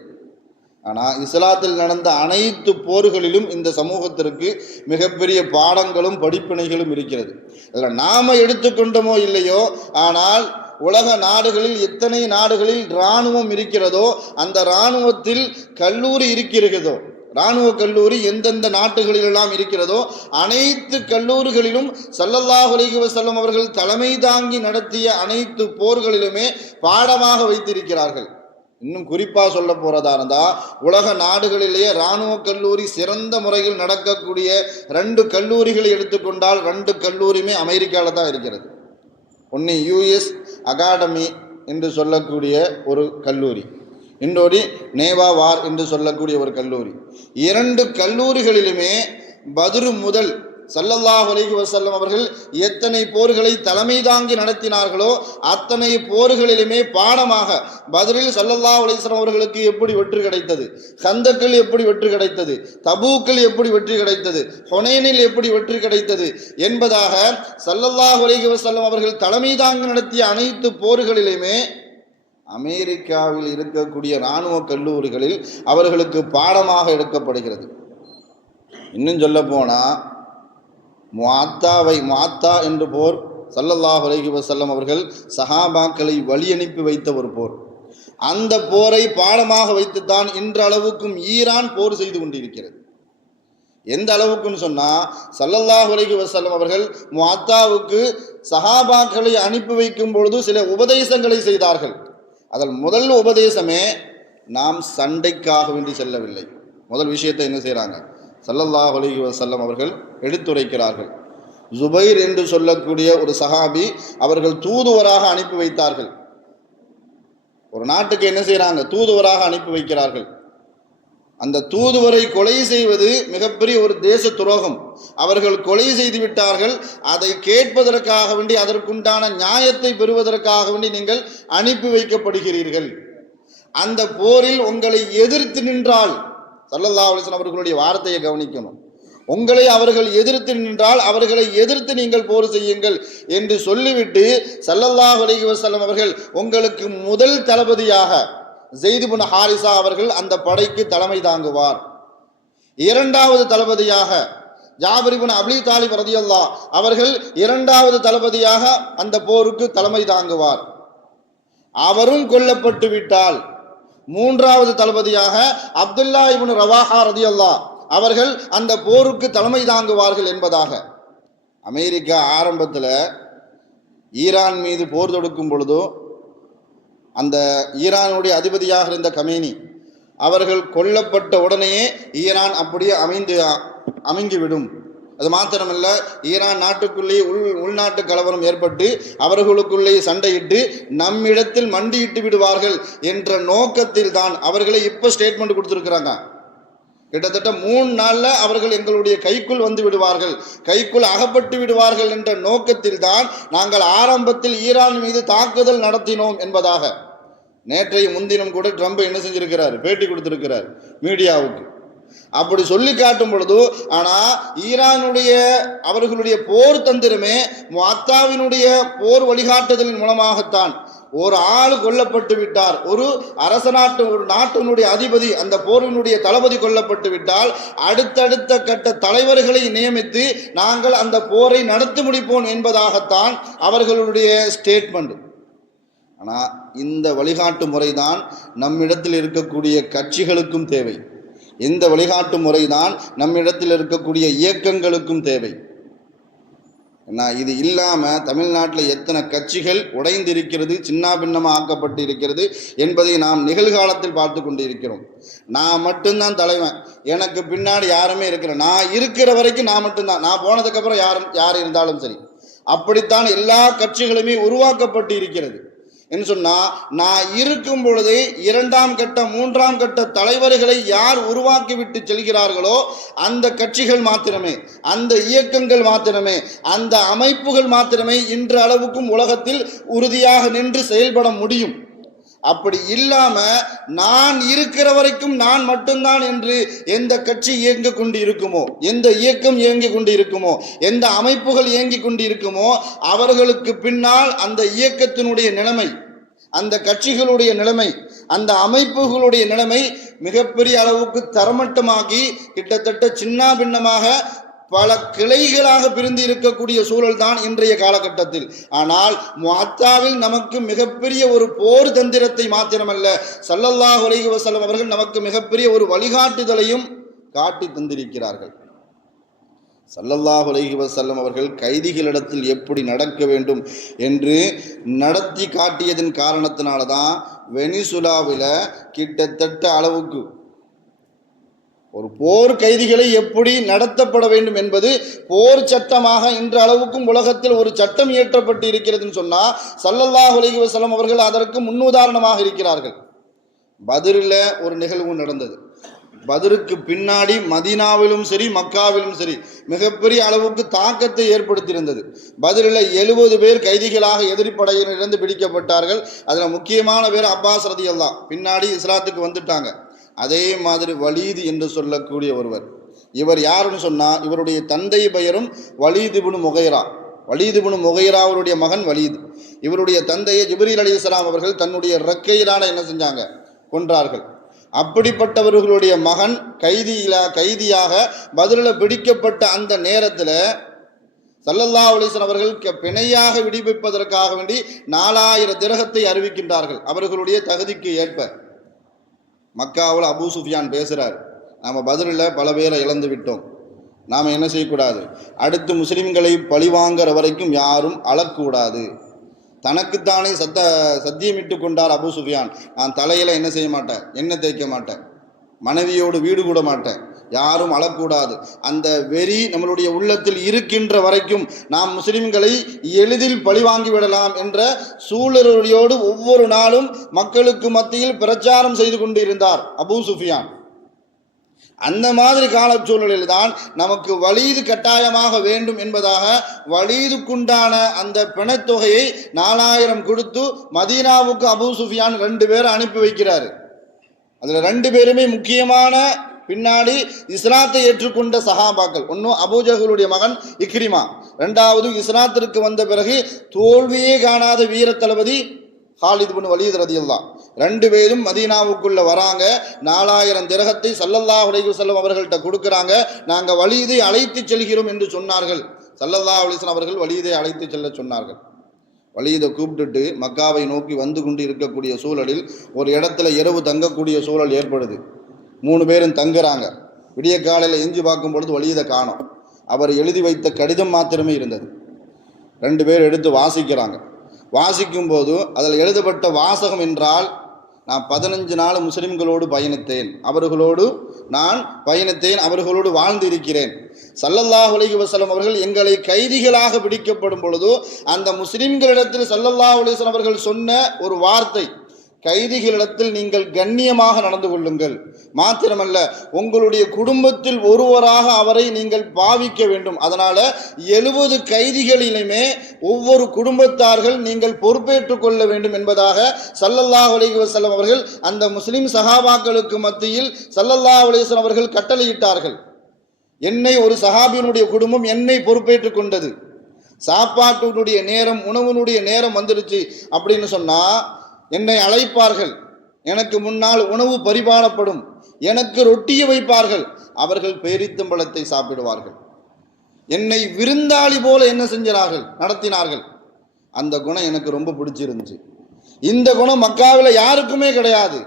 ஆனால் இஸ்லாத்தில் நடந்த அனைத்து போர்களிலும் இந்த சமூகத்திற்கு மிகப்பெரிய பாடங்களும் படிப்பினைகளும் இருக்கிறது. அதில் நாம் எடுத்துக்கொண்டோமோ இல்லையோ, ஆனால் உலக நாடுகளில் எத்தனை நாடுகளில் இராணுவம் இருக்கிறதோ அந்த இராணுவத்தில் கல்லூரி இருக்கிறதோ, இராணுவ கல்லூரி எந்தெந்த நாட்டுகளிலெல்லாம் இருக்கிறதோ அனைத்து கல்லூரிகளிலும் ஸல்லல்லாஹு அலைஹி வஸல்லம் அவர்கள் தலைமை தாங்கி நடத்திய அனைத்து போர்களிலுமே பாடமாக வைத்திருக்கிறார்கள். இன்னும் குறிப்பாக சொல்ல போகிறதா இருந்தால் உலக நாடுகளிலேயே இராணுவ கல்லூரி சிறந்த முறையில் நடக்கக்கூடிய 2 கல்லூரிகளை எடுத்துக்கொண்டால் 2 கல்லூரியுமே அமெரிக்காவில் தான் இருக்கிறது. ஒன்று யூஎஸ் அகாடமி, என்று சொல்லக்கூடிய ஒரு கல்லூரி, இன்னொரு நேவா வார் என்று சொல்லக்கூடிய ஒரு கல்லூரி. 2 கல்லூரிகளிலுமே பத்ரு முதல் ஸல்லல்லாஹு அலைஹி வஸல்லம் அவர்கள் எத்தனை போர்களை தலைமை தாங்கி நடத்தினார்களோ அத்தனை போர்களிலுமே பாடமாக பத்ரில் ஸல்லல்லாஹு அலைஹி வஸல்லம் அவர்களுக்கு எப்படி வெற்றி கிடைத்தது, கந்தக்கில் எப்படி வெற்றி கிடைத்தது, தபூக்கில் எப்படி வெற்றி கிடைத்தது, ஹுனைனில் எப்படி வெற்றி கிடைத்தது என்பதாக ஸல்லல்லாஹு அலைஹி வஸல்லம் அவர்கள் தலைமை தாங்கி நடத்திய அனைத்து போர்களிலுமே அமெரிக்காவில் இருக்கக்கூடிய இராணுவ கல்லூரிகளில் அவர்களுக்கு பாடமாக எடுக்கப்படுகிறது. இன்னும் சொல்ல போனால் முஅத்தா என்று போர் ஸல்லல்லாஹு அலைஹி வஸல்லம் அவர்கள் சஹாபாக்களை வழி அனுப்பி வைத்த ஒரு போர். அந்த போரை பாடமாக வைத்துத்தான் இன்றளவுக்கும் ஈரான் போர் செய்து கொண்டிருக்கிறது. எந்த அளவுக்குன்னு சொன்னால் ஸல்லல்லாஹு அலைஹி வஸல்லம் அவர்கள் முஅத்தாவுக்கு சஹாபாக்களை அனுப்பி வைக்கும் பொழுது சில உபதேசங்களை செய்தார்கள். அதில் முதல் உபதேசமே நாம் சண்டைக்காக வேண்டி செல்லவில்லை. முதல் விஷயத்தை என்ன செய்கிறாங்க, ஸல்லல்லாஹு அலைஹி வஸல்லம் அவர்கள் எடுத்துரைக்கிறார்கள். ஜுபைர் என்று சொல்லக்கூடிய ஒரு சஹாபி அவர்கள் தூதுவராக அனுப்பி வைத்தார்கள். ஒரு நாட்டுக்கு என்ன செய்கிறாங்க, தூதுவராக அனுப்பி வைக்கிறார்கள். அந்த தூதுவரை கொலை செய்வது மிகப்பெரிய ஒரு தேச துரோகம். அவர்கள் கொலை செய்து விட்டார்கள். அதை கேட்பதற்காக வேண்டி, அதற்குண்டான நியாயத்தை பெறுவதற்காக வேண்டி நீங்கள் அனுப்பி வைக்கப்படுகிறீர்கள். அந்த போரில் உங்களை எதிர்த்து நின்றால், ஸல்லல்லாஹு அலைஹி வஸல்லம் அவர்களுடைய வார்த்தையை கவனிக்கணும், உங்களை அவர்கள் எதிர்த்து நின்றால் அவர்களை எதிர்த்து நீங்கள் போர் செய்யுங்கள் என்று சொல்லிவிட்டு ஸல்லல்லாஹு அலைஹி வஸல்லம் அவர்கள் உங்களுக்கு முதல் தளபதியாக ஸைத் இப்னு ஹாரிஸா அவர்கள் அந்த படைக்கு தலைமை தாங்குவார். 2வது தளபதியாக ஜாபிர் இப்னு அபீ தாலிப் ரலியல்லாஹு அவர்கள் 2வது தளபதியாக அந்த போருக்கு தலைமை தாங்குவார். அவரும் கொல்லப்பட்டு விட்டால் 3வது தளபதியாக அப்துல்லா இப்னு ரவாஹா ரலியல்லாஹு அவர்கள் அந்த போருக்கு தலைமை தாங்குவார்கள் என்பதாக. அமெரிக்கா ஆரம்பத்தில் ஈரான் மீது போர் தொடுக்கும் பொழுதோ அந்த ஈரானுடைய அதிபதியாக இருந்த கமேனி அவர்கள் கொல்லப்பட்ட உடனேயே ஈரான் அப்படியே அமைங்கிவிடும். அது மாத்திரமல்ல, ஈரான் நாட்டுக்குள்ளே உள்நாட்டு கலவரம் ஏற்பட்டு அவர்களுக்குள்ளே சண்டையிட்டு நம்மிடத்தில் மண்டியிட்டு விடுவார்கள் என்ற நோக்கத்தில் தான் அவர்களை இப்போ ஸ்டேட்மெண்ட் கொடுத்துருக்குறாங்க. கிட்டத்தட்ட 3 நாள்ல அவர்கள் எங்களுடைய கைக்குள் வந்து விடுவார்கள், கைக்குள் அகப்பட்டு விடுவார்கள் என்ற நோக்கத்தில் தான் நாங்கள் ஆரம்பத்தில் ஈரான் மீது தாக்குதல் நடத்தினோம் என்பதாக. நேற்றைய முன்தினம் கூட ட்ரம்ப் என்ன செஞ்சிருக்கிறார், பேட்டி கொடுத்திருக்கிறார் மீடியாவுக்கு. அப்படி சொல்லி காட்டும் பொழுது, ஆனால் ஈரானுடைய அவர்களுடைய போர் தந்திரமே முஅத்தாவினுடைய போர் வழிகாட்டுதலின் மூலமாகத்தான். ஒரு ஆள் கொல்லப்பட்டு விட்டார், ஒரு நாட்டினுடைய அதிபதி, அந்த போரினுடைய தளபதி கொல்லப்பட்டு விட்டால் அடுத்தடுத்த கட்ட தலைவர்களை நியமித்து நாங்கள் அந்த போரை நடத்தி முடிப்போம் என்பதாகத்தான் அவர்களுடைய ஸ்டேட்மெண்ட். ஆனால் இந்த வழிகாட்டு முறைதான் நம்மிடத்தில் இருக்கக்கூடிய கட்சிகளுக்கும் தேவை. இந்த வழிகாட்டு முறைதான் நம்மிடத்தில் இருக்கக்கூடிய இயக்கங்களுக்கும் தேவை. இது இல்லாமல் தமிழ்நாட்டில் எத்தனை கட்சிகள் உடைந்திருக்கிறது, சின்ன பின்னமாக ஆக்கப்பட்டு இருக்கிறது என்பதை நாம் நிகழ்காலத்தில் பார்த்து கொண்டு இருக்கிறோம். நான் மட்டும்தான் தலைவன், எனக்கு பின்னாடி யாருமே இருக்கிற, நான் இருக்கிற வரைக்கும் நான் மட்டும்தான், நான் போனதுக்கப்புறம் யார் இருந்தாலும் சரி, அப்படித்தான் எல்லா கட்சிகளுமே உருவாக்கப்பட்டு இருக்கிறது. என்று சொன்னால், நான் இருக்கும் பொழுதே 2ஆம் கட்ட 3ஆம் கட்ட தலைவர்களை யார் உருவாக்கிவிட்டு செல்கிறார்களோ அந்த கட்சிகள் மாத்திரமே, அந்த இயக்கங்கள் மாத்திரமே, அந்த அமைப்புகள் மாத்திரமே இன்று அளவுக்கும் உலகத்தில் உறுதியாக நின்று செயல்பட முடியும். அப்படி இல்லாம நான் இருக்கிற வரைக்கும் நான் மட்டும்தான் என்று எந்த கட்சி இயங்கிக் கொண்டு இருக்குமோ, எந்த இயக்கம் இயங்கிக் கொண்டு இருக்குமோ, எந்த அமைப்புகள் இயங்கிக் கொண்டு இருக்குமோ அவர்களுக்கு பின்னால் அந்த இயக்கத்தினுடைய நிலைமை, அந்த கட்சிகளுடைய நிலைமை, அந்த அமைப்புகளுடைய நிலைமை மிகப்பெரிய அளவுக்கு தரமட்டமாகி கிட்டத்தட்ட சின்ன பின்னமாக பல கிளைகளாக பிரிந்து இருக்கக்கூடிய சூழல் தான் இன்றைய காலகட்டத்தில். ஆனால் முஅத்தாவில் நமக்கு மிகப்பெரிய ஒரு போர் தந்திரத்தை மாத்திரமல்ல, ஸல்லல்லாஹு அலைஹி வஸல்லம் அவர்கள் நமக்கு மிகப்பெரிய ஒரு வழிகாட்டுதலையும் காட்டி தந்திருக்கிறார்கள். ஸல்லல்லாஹு அலைஹி வஸல்லம் அவர்கள் கைதிகளிடத்தில் எப்படி நடக்க வேண்டும் என்று நடத்தி காட்டியதன் காரணத்தினால தான் வெனிசுலாவில் கிட்டத்தட்ட அளவுக்கு ஒரு போர் கைதிகளை எப்படி நடத்தப்பட வேண்டும் என்பது போர் சட்டமாக இன்ற அளவுக்கும் உலகத்தில் ஒரு சட்டம் இயற்றப்பட்டு இருக்கிறதுன்னு சொன்னால் ஸல்லல்லாஹு அலைஹி வஸல்லம் அவர்கள் அதற்கு முன்னுதாரணமாக இருக்கிறார்கள். பத்ரில் ஒரு நிகழ்வு நடந்தது. பத்ருக்கு பின்னாடி மதீனாவிலும் சரி மக்காவிலும் சரி மிகப்பெரிய அளவுக்கு தாக்கத்தை ஏற்படுத்தியிருந்தது. பத்ரில் 70 பேர் கைதிகளாக எதிரிப்படையினரிலிருந்து பிடிக்கப்பட்டார்கள். அதில் முக்கியமான பேர் அப்பாஸ் ரலியல்லாஹு பின்னாடி இஸ்லாத்துக்கு வந்துட்டாங்க. அதே மாதிரி வலீது என்று சொல்லக்கூடிய ஒருவர், இவர் யாருன்னு சொன்னால் இவருடைய தந்தை பெயரும் வலீது இப்னு முகைரா. வலீது இப்னு முகைரா அவருடைய மகன் வலீது. இவருடைய தந்தையை ஜிப்ரீல் அலைஹிஸ்ஸலாம் அவர்கள் தன்னுடைய இறக்கையிலான என்ன செஞ்சாங்க, கொன்றார்கள். அப்படிப்பட்டவர்களுடைய மகன் கைதியாக பத்ரில் பிடிக்கப்பட்ட அந்த நேரத்தில் ஸல்லல்லாஹு அலைஹி வஸல்லம் அவர்கள் பிணையாக விடுவிப்பதற்காக வேண்டி 4000 திரகத்தை அறிவிக்கின்றார்கள் அவர்களுடைய தகுதிக்கு ஏற்ப. மக்காவில் அபூ சுஃபியான் பேசுகிறார், நாம் பத்ரில் பல பேரை இழந்து விட்டோம், நாம் என்ன செய்யக்கூடாது, அடுத்து முஸ்லிம்களை பழிவாங்கிற வரைக்கும் யாரும் அழக்கூடாது. தனக்குத்தானே சத்தியமிட்டு கொண்டார் அபூ சுஃபியான், நான் தலையில் என்ன செய்ய மாட்டேன், எண்ணெய் தேய்க்க மாட்டேன், மனைவியோடு வீடு கூட மாட்டேன், யாரும் அழக்கூடாது. அந்த வெறி நம்மளுடைய உள்ளத்தில் இருக்கின்ற வரைக்கும் நாம் முஸ்லிம்களை எளிதில் பழிவாங்கி விடலாம் என்ற சூழலோடு ஒவ்வொரு நாளும் மக்களுக்கு மத்தியில் பிரச்சாரம் செய்து கொண்டு இருந்தார் அபூ சுஃபியான். அந்த மாதிரி கால சூழலில் தான் நமக்கு வலீது கட்டாயமாக வேண்டும் என்பதாக வலீதுக்குண்டான அந்த பிணைத்தொகையை 4000 கொடுத்து மதீனாவுக்கு அபூ சுஃபியான் 2 பேரை அனுப்பி வைக்கிறாரு. அதில் 2 பேருமே முக்கியமான பின்னாடி இஸ்லாத்தை ஏற்றுக்கொண்ட சஹாபாக்கள். ஒன்றும் அபூஜஹலுடைய மகன் இக்ரிமா, 2வது இஸ்லாத்திற்கு வந்த பிறகு தோல்வியே காணாத வீர தளபதி ஹாலித் இப்னு வலீத் ரலியல்லாஹு. 2 பேரும் மதீனாவுக்குள்ள வராங்க. 4000 திரகத்தை ஸல்லல்லாஹு அலைஹி வஸல்லம் அவர்கள்ட்ட கொடுக்குறாங்க. நாங்கள் வலீதை அழைத்து செல்கிறோம் என்று சொன்னார்கள். ஸல்லல்லாஹு அலைஹி வஸல்லம் அவர்கள் வலீதை அழைத்து செல்ல சொன்னார்கள். வலீதை கூப்பிட்டுட்டு மக்காவை நோக்கி வந்து கொண்டு இருக்கக்கூடிய சூழலில் ஒரு இடத்துல இரவு தங்கக்கூடிய சூழல் ஏற்படுது. 3 பேரும் தங்குறாங்க. விடிய காலையில் எஞ்சி பார்க்கும் பொழுது வலீதை காணோம். அவர் எழுதி வைத்த கடிதம் மாத்திரமே இருந்தது. 2 பேர் எடுத்து வாசிக்கிறாங்க. வாசிக்கும் போது அதில் எழுதப்பட்ட வாசகம் என்றால், நான் 15 நாள் முஸ்லிம்களோடு பயணித்தேன், அவர்களோடு வாழ்ந்து இருக்கிறேன். ஸல்லல்லாஹு அலைஹி வஸல்லம் அவர்கள் எங்களை கைதிகளாக பிடிக்கப்படும் பொழுது அந்த முஸ்லிம்களிடத்தில் ஸல்லல்லாஹு அலைஹி வஸல்லம் அவர்கள் சொன்ன ஒரு வார்த்தை, கைதிகளிடத்தில் நீங்கள் கண்ணியமாக நடந்து கொள்ளுங்கள், மாத்திரமல்ல உங்களுடைய குடும்பத்தில் ஒருவராக அவரை நீங்கள் பாவிக்க வேண்டும். அதனால 70 கைதிகளிலுமே ஒவ்வொரு குடும்பத்தார்கள் நீங்கள் பொறுப்பேற்றுக் கொள்ள வேண்டும் என்பதாக ஸல்லல்லாஹு அலைஹி வஸல்லம் அவர்கள் அந்த முஸ்லிம் சஹாபாக்களுக்கு மத்தியில் ஸல்லல்லாஹு அலைஹி வஸல்லம் அவர்கள் கட்டளையிட்டார்கள். என்னை ஒரு சஹாபியினுடைய குடும்பம் என்னை பொறுப்பேற்றுக் கொண்டது. சாப்பாட்டுடைய நேரம், உணவுனுடைய நேரம் வந்துடுச்சு அப்படின்னு சொன்னா என்னை அழைப்பார்கள், எனக்கு முன்னால் உணவு பரிமாறப்படும், எனக்கு ரொட்டியை வைப்பார்கள், அவர்கள் பேரித்தம்பழத்தை சாப்பிடுவார்கள். என்னை விருந்தாளி போல என்ன செஞ்சார்கள், நடத்தினார்கள். அந்த குணம் எனக்கு ரொம்ப பிடிச்சிருந்துச்சு. இந்த குணம் மக்காவில் யாருக்குமே கிடையாது.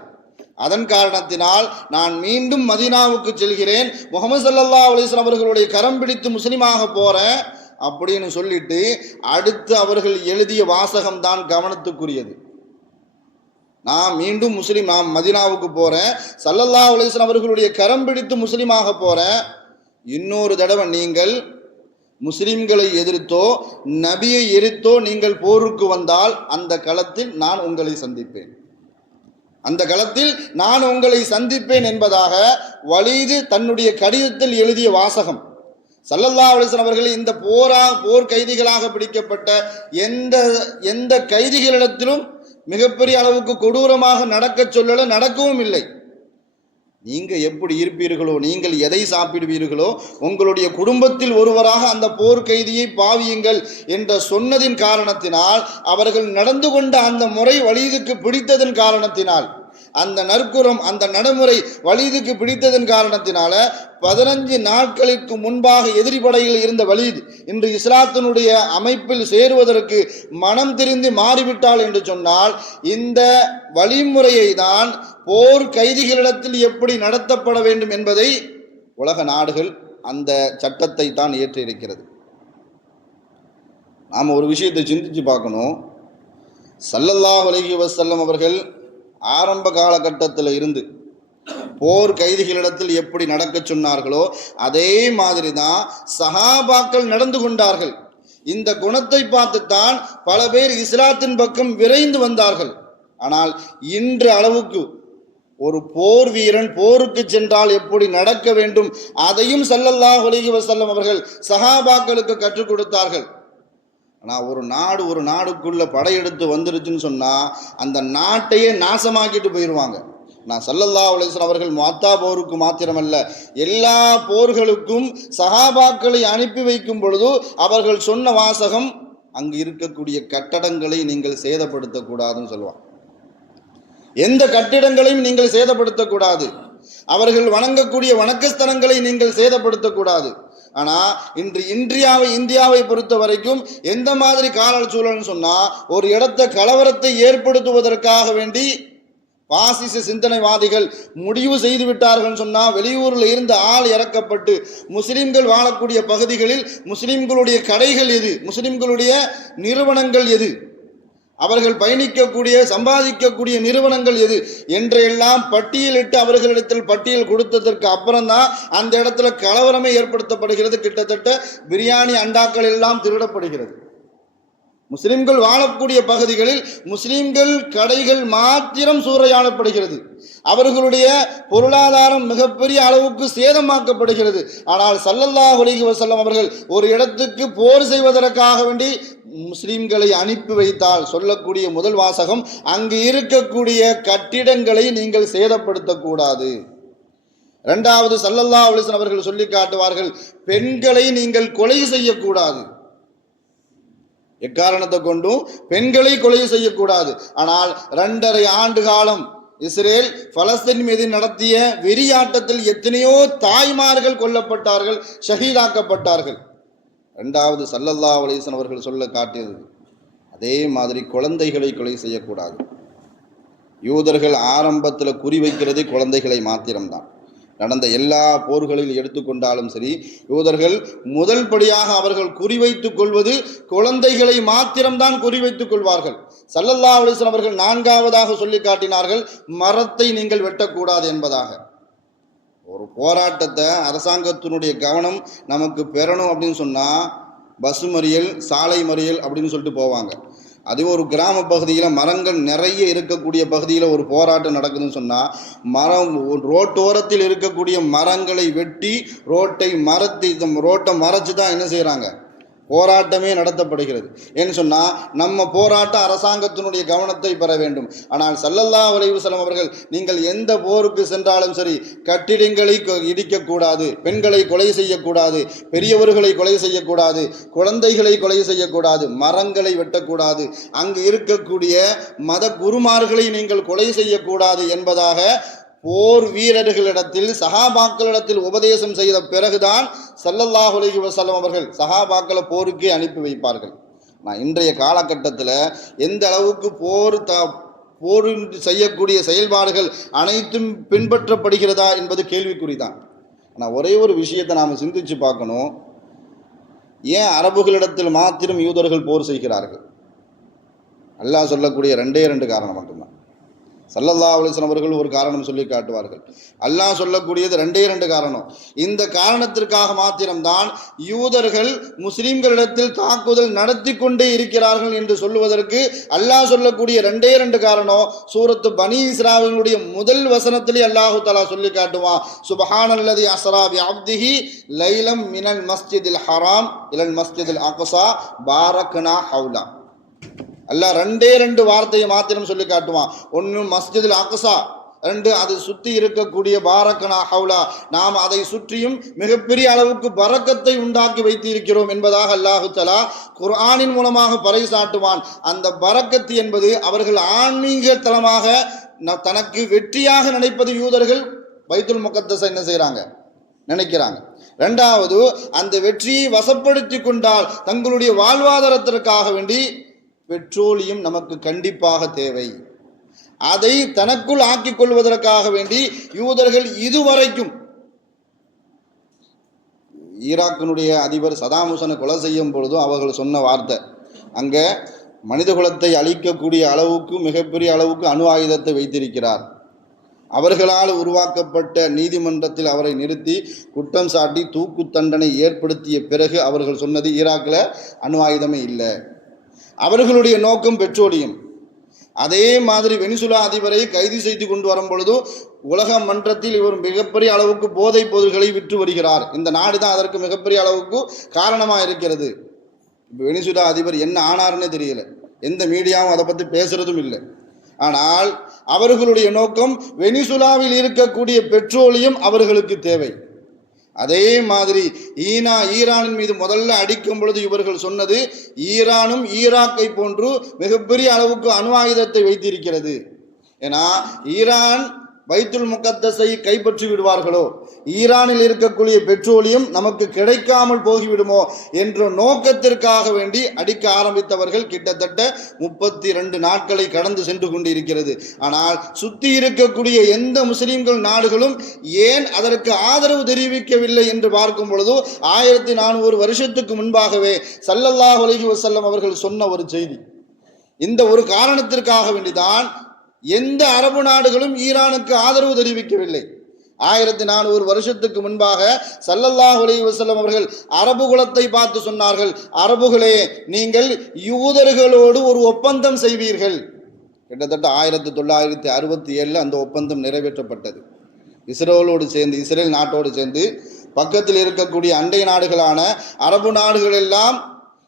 அதன் காரணத்தினால் நான் மீண்டும் மதீனாவுக்கு செல்கிறேன், முஹம்மது ஸல்லல்லாஹு அலைஹி வஸல்லம் அவர்களுடைய கரம் பிடித்து முஸ்லிமாக போறேன் அப்படின்னு சொல்லிட்டு அடுத்து அவர்கள் எழுதிய வாசகம் தான் கவனத்துக்குரியது. நான் மீண்டும் நான் மதீனாவுக்கு போறேன், ஸல்லல்லாஹு அலைஹி வஸல்லம் அவர்களுடைய கரம் பிடித்து முஸ்லிமாக போறேன். இன்னொரு தடவை நீங்கள் முஸ்லிம்களை எதிர்த்தோ நபியை எதிர்த்தோ நீங்கள் போருக்கு வந்தால் அந்த களத்தில் நான் உங்களை சந்திப்பேன் என்பதாக வலீது தன்னுடைய கடிதத்தில் எழுதிய வாசகம். ஸல்லல்லாஹு அலைஹி வஸல்லம் அவர்கள் இந்த போர் கைதிகளாக பிடிக்கப்பட்ட எந்த கைதிகளிடத்திலும் மிகப்பெரிய அளவுக்கு கொடூரமாக நடக்க சொல்லல, நடக்கவும் இல்லை. நீங்க எப்படி இருப்பீர்களோ, நீங்கள் எதை சாப்பிடுவீர்களோ, உங்களுடைய குடும்பத்தில் ஒருவராக அந்த போர் கைதியை பாவியுங்கள் என்ற சொன்னதின் காரணத்தினால், அவர்கள் நடந்து கொண்ட அந்த முறை வலீதுக்கு பிடித்ததன் காரணத்தினால், அந்த நற்குறம் அந்த நடைமுறை வலீதுக்கு பிடித்ததன் காரணத்தினால 15 நாட்களுக்கு முன்பாக எதிரிப்படையில் இருந்த வலீத் இன்று இஸ்லாத்தினுடைய அமைப்பில் சேருவதற்கு மனம் திரிந்து மாறிவிட்டாள் என்று சொன்னால், இந்த வழிமுறையை தான் போர் கைதிகளிடத்தில் எப்படி நடத்தப்பட வேண்டும் என்பதை உலக நாடுகள் அந்த சட்டத்தை தான் ஏற்றிருக்கிறது. நாம் ஒரு விஷயத்தை சிந்திச்சு பார்க்கணும். ஸல்லல்லாஹு அலைஹி வஸல்லம் அவர்கள் ஆரம்ப காலகட்டத்தில் இருந்து போர் கைதிகளிடத்தில் எப்படி நடக்க சொன்னார்களோ அதே மாதிரி தான் சஹாபாக்கள் நடந்து கொண்டார்கள். இந்த குணத்தை பார்த்துத்தான் பல பேர் இஸ்லாத்தின் பக்கம் விரைந்து வந்தார்கள். ஆனால் இன்று அளவுக்கு ஒரு போர் வீரன் போருக்கு சென்றால் எப்படி நடக்க வேண்டும் அதையும் ஸல்லல்லாஹு அலைஹி வஸல்லம் அவர்கள் சஹாபாக்களுக்கு கற்றுக் கொடுத்தார்கள். ஆனால் ஒரு நாடுக்குள்ள படையெடுத்து வந்துருச்சுன்னு சொன்னா அந்த நாட்டையே நாசமாக்கிட்டு போயிடுவாங்க. நான் ஸல்லல்லாஹு அலைஹி வஸல்லம் அவர்கள் முஅத்தா போருக்கு மாத்திரமல்ல எல்லா போர்களுக்கும் சஹாபாக்களை அனுப்பி வைக்கும் பொழுது அவர்கள் சொன்ன வாசகம், அங்கு இருக்கக்கூடிய கட்டடங்களை நீங்கள் சேதப்படுத்தக்கூடாதுன்னு சொல்லுவாங்க. எந்த கட்டிடங்களையும் நீங்கள் சேதப்படுத்தக்கூடாது, அவர்கள் வணங்கக்கூடிய வணக்கஸ்தலங்களை நீங்கள் சேதப்படுத்தக்கூடாது. ஆனால் இந்தியாவை பொறுத்த வரைக்கும் எந்த மாதிரி கால சூழல்னு சொன்னால், ஒரு இடத்த கலவரத்தை ஏற்படுத்துவதற்காக வேண்டி பாசிச சிந்தனைவாதிகள் முடிவு செய்து விட்டார்கள் சொன்னால், வெளியூரில் இருந்து ஆள் இறக்கப்பட்டு முஸ்லிம்கள் வாழக்கூடிய பகுதிகளில் முஸ்லிம்களுடைய கடைகள் எது, முஸ்லிம்களுடைய நிறுவனங்கள் எது, அவர்கள் பயணிக்கக்கூடிய சம்பாதிக்கக்கூடிய நிறுவனங்கள் எது என்றெல்லாம் பட்டியலிட்டு அவர்களிடத்தில் பட்டியல் கொடுத்ததற்கு அப்புறம்தான் அந்த இடத்துல கலவரமே ஏற்படுத்தப்படுகிறது. கிட்டத்தட்ட பிரியாணி அண்டாக்கள் எல்லாம் திருடப்படுகிறது. முஸ்லிம்கள் வாழக்கூடிய பகுதிகளில் முஸ்லிம்கள் கடைகள் மாத்திரம் சூறையாடப்படுகிறது. அவர்களுடைய பொருளாதாரம் மிகப்பெரிய அளவுக்கு சேதமாக்கப்படுகிறது. ஆனால் ஸல்லல்லாஹு அலைஹி வஸல்லம் அவர்கள் ஒரு இடத்துக்கு போர் செய்வதற்காக வேண்டி முஸ்லிம்களை அனுப்பி வைத்தால் சொல்லக்கூடிய முதல் வாசகம், அங்கு இருக்கக்கூடிய கட்டிடங்களை நீங்கள் சேதப்படுத்தக்கூடாது. இரண்டாவது, ஸல்லல்லாஹு அலைஹி வஸல்லம் அவர்கள் சொல்லி காட்டுவார்கள், பெண்களை நீங்கள் கொலை செய்யக்கூடாது. எக்காரணத்தை கொண்டும் பெண்களை கொலை செய்யக்கூடாது. ஆனால் 2.5 ஆண்டு காலம் இஸ்ரேல் பலஸ்தீன் மீது நடத்திய வெறியாட்டத்தில் எத்தனையோ தாய்மார்கள் கொல்லப்பட்டார்கள், ஷஹீதாக்கப்பட்டார்கள். இரண்டாவது ஸல்லல்லாஹு அலைஹி வஸல்லம் அவர்கள் சொல்ல காட்டியது அதே மாதிரி குழந்தைகளை கொலை செய்யக்கூடாது. யூதர்கள் ஆரம்பத்தில் குறிவைக்கிறது குழந்தைகளை மாத்திரம்தான். நடந்த எல்லா போர்களில் எடுத்துக்கொண்டாலும் சரி, யூதர்கள் முதல் படியாக அவர்கள் குறிவைத்துக் கொள்வது குழந்தைகளை மாத்திரம்தான் குறிவைத்துக் கொள்வார்கள். ஸல்லல்லாஹு அலைஹி வஸல்லம் அவர்கள் 4ஆவதாக சொல்லி காட்டினார்கள், மரத்தை நீங்கள் வெட்டக்கூடாது என்பதாக. ஒரு போராட்டத்தை அரசாங்கத்தினுடைய கவனம் நமக்கு பெறணும் அப்படின்னு சொன்னால் பஸ் மறியல், சாலை மறியல் அப்படின்னு சொல்லிட்டு போவாங்க. அது ஒரு கிராம பகுதியில் மரங்கள் நிறைய இருக்கக்கூடிய பகுதியில் ஒரு போராட்டம் நடக்குதுன்னு சொன்னால், ரோட்டோரத்தில் இருக்கக்கூடிய மரங்களை வெட்டி ரோட்டை மறைச்சு தான் என்ன செய்கிறாங்க, போராட்டமே நடத்தப்படுகிறது. ஏன்னு சொன்னால் நம்ம போராட்டம் அரசாங்கத்தினுடைய கவனத்தை பெற வேண்டும். ஆனால் ஸல்லல்லாஹு அலைஹி வஸல்லம் அவர்கள், நீங்கள் எந்த போருக்கு சென்றாலும் சரி கட்டிடங்களை இடிக்கக்கூடாது, பெண்களை கொலை செய்யக்கூடாது, பெரியவர்களை கொலை செய்யக்கூடாது, குழந்தைகளை கொலை செய்யக்கூடாது, மரங்களை வெட்டக்கூடாது, அங்கு இருக்கக்கூடிய மத குருமார்களை நீங்கள் கொலை செய்யக்கூடாது என்பதாக போர் வீரர்களிடத்தில் சஹாபாக்களிடத்தில் உபதேசம் செய்த பிறகுதான் ஸல்லல்லாஹு அலைஹி வஸல்லம் அவர்கள் சஹாபாக்களை போருக்கு அனுப்பி வைப்பார்கள். நான் இன்றைய காலகட்டத்தில் எந்த அளவுக்கு போர் செய்யக்கூடிய செயல்பாடுகள் அனைத்தும் பின்பற்றப்படுகிறதா என்பது கேள்விக்குறிதான். ஆனால் ஒரே ஒரு விஷயத்தை நாம் சிந்திச்சு பார்க்கணும், ஏன் அரபுகளிடத்தில் மாத்திரம் யூதர்கள் போர் செய்கிறார்கள்? அல்லாஹ் சொல்லக்கூடிய 2 காரணம் மட்டும்தான். ஸல்லல்லாஹு அலைஹி வஸல்லம் அவர்கள் ஒரு காரணம் சொல்லி காட்டுவார்கள், அல்லாஹ் சொல்லக்கூடியது 2 காரணம். இந்த காரணத்திற்காக மாத்திரம்தான் யூதர்கள் முஸ்லிம்களிடத்தில் தாக்குதல் நடத்தி கொண்டே இருக்கிறார்கள் என்று சொல்லுவதற்கு அல்லாஹ் சொல்லக்கூடிய 2 காரணம். சூரத்து பனி இஸ்ராயீலுடைய முதல் வசனத்திலே அல்லாஹு தஆலா சொல்லி காட்டுவான், சுப்ஹானல்லதி அஸ்ரா பி அப்திஹி லைலம் மினல் மஸ்ஜிதில் ஹராம் இலல் மஸ்ஜிதில் அக்ஸா பாரக்னா ஹவுலா. அல்லாஹ் 2 வார்த்தையை மாத்திரம் சொல்லி காட்டுவான். ஒன்று மஸ்ஜிதுல் அக்ஸா, 2 அது சுற்றி இருக்கக்கூடிய பாரக்கனா ஹவுலா, நாம் அதை சுற்றியும் மிகப்பெரிய அளவுக்கு பரக்கத்தை உண்டாக்கி வைத்திருக்கிறோம் என்பதாக அல்லாஹு தஆலா குர்ஆனின் மூலமாக பறைசாட்டுவான். அந்த பரக்கத்து என்பது அவர்கள் ஆன்மீக தலமாக தனக்கு வெற்றியாக நினைப்பது. யூதர்கள் பைத்துல் முகத்தஸை என்ன செய்கிறாங்க, நினைக்கிறாங்க. 2வது, அந்த வெற்றியை வசப்படுத்தி கொண்டால் தங்களுடைய வாழ்வாதாரத்திற்காக வேண்டி பெட்ரோலியம் நமக்கு கண்டிப்பாக தேவை, அதை தனக்குள் ஆக்கிக் கொள்வதற்காக வேண்டி யூதர்கள் இதுவரைக்கும் ஈராக்கினுடைய அதிபர் சதாம் ஹுசனை கொலை செய்யும் பொழுதும் அவர்கள் சொன்ன வார்த்தை, அங்கே மனித குலத்தை அழிக்கக்கூடிய அளவுக்கு மிகப்பெரிய அளவுக்கு அணு ஆயுதத்தை வைத்திருக்கிறார். அவர்களால் உருவாக்கப்பட்ட நீதிமன்றத்தில் அவரை நிறுத்தி குற்றம் சாட்டி தூக்கு தண்டனை ஏற்படுத்திய பிறகு அவர்கள் சொன்னது ஈராக்கில் அணு ஆயுதமே இல்லை. அவர்களுடைய நோக்கம் பெட்ரோலியம். அதே மாதிரி வெனிசுலா அதிபரை கைது செய்து கொண்டு வரும் பொழுது உலக மன்றத்தில் இவர் மிகப்பெரிய அளவுக்கு போதைப் பொருட்களை விற்று வருகிறார். இந்த நாடு தான் அதற்கு மிகப்பெரிய அளவுக்கு காரணமாக இருக்கிறது. இப்போ வெனிசுலா அதிபர் என்ன ஆனார்னே தெரியல, எந்த மீடியாவும் அதை பற்றி பேசுறதும் இல்லை. ஆனால் அவர்களுடைய நோக்கம் வெனிசுலாவில் இருக்கக்கூடிய பெட்ரோலியம் அவர்களுக்கு தேவை. அதே மாதிரி ஈரானின் மீது முதல்ல அடிக்கும் பொழுது இவர்கள் சொன்னது ஈரானும் ஈராக்கை போன்று மிகப்பெரிய அளவுக்கு அணு ஆயுதத்தை வைத்திருக்கிறது. ஏன்னா ஈரான் பைத்துல் முகத்தஸை கைப்பற்றி விடுவார்களோ, ஈரானில் இருக்கக்கூடிய பெட்ரோலியம் நமக்கு கிடைக்காமல் போகிவிடுமோ என்ற நோக்கத்திற்காக வேண்டி அடிக்க ஆரம்பித்தவர்கள் கிட்டத்தட்ட 32 நாட்களை கடந்து சென்று கொண்டு இருக்கிறது. ஆனால் சுற்றி இருக்கக்கூடிய எந்த முஸ்லிம்கள் நாடுகளும் ஏன் அதற்கு ஆதரவு தெரிவிக்கவில்லை என்று பார்க்கும் பொழுது 1400 வருஷத்துக்கு முன்பாகவே ஸல்லல்லாஹு அலைஹி வஸல்லம் அவர்கள் சொன்ன ஒரு செய்தி. இந்த ஒரு காரணத்திற்காக வேண்டிதான் எந்த அரபு நாடுகளும் ஈரானுக்கு ஆதரவு தெரிவிக்கவில்லை. 1400 வருஷத்துக்கு முன்பாக ஸல்லல்லாஹு அலைஹி வஸல்லம் அவர்கள் அரபு குலத்தை பார்த்து சொன்னார்கள், அரபுகளே நீங்கள் யூதர்களோடு ஒரு ஒப்பந்தம் செய்வீர்கள். கிட்டத்தட்ட 1967 அந்த ஒப்பந்தம் நிறைவேற்றப்பட்டது. இஸ்ரேல் நாட்டோடு சேர்ந்து பக்கத்தில் இருக்கக்கூடிய அண்டை நாடுகளான அரபு நாடுகள் எல்லாம்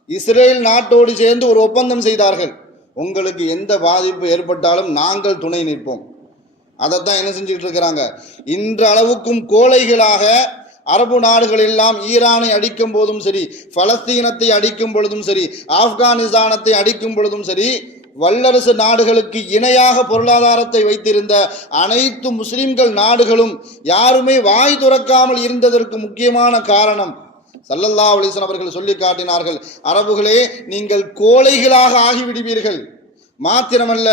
இஸ்ரேல் நாட்டோடு சேர்ந்து ஒரு ஒப்பந்தம் செய்தார்கள். உங்களுக்கு எந்த பாதிப்பு ஏற்பட்டாலும் நாங்கள் துணை நிற்போம். அதைத்தான் என்ன செஞ்சுட்டு இருக்கிறாங்க. இன்ற அளவுக்கும் கோழைகளாக அரபு நாடுகள் எல்லாம் ஈரானை அடிக்கும் போதும் சரி, பலஸ்தீனத்தை அடிக்கும் பொழுதும் சரி, ஆப்கானிஸ்தானத்தை அடிக்கும் பொழுதும் சரி, வல்லரசு நாடுகளுக்கு இணையாக பொருளாதாரத்தை வைத்திருந்த அனைத்து முஸ்லிம்கள் நாடுகளும் யாருமே வாய் துறக்காமல் இருந்ததற்கு முக்கியமான காரணம் ஸல்லல்லாஹு அலைஹி வஸல்லம் அவர்கள் சொல்லி காட்டினார்கள், அரபுகளே நீங்கள் கோழைகளாக ஆகிவிடுவீர்கள், மாத்திரமல்ல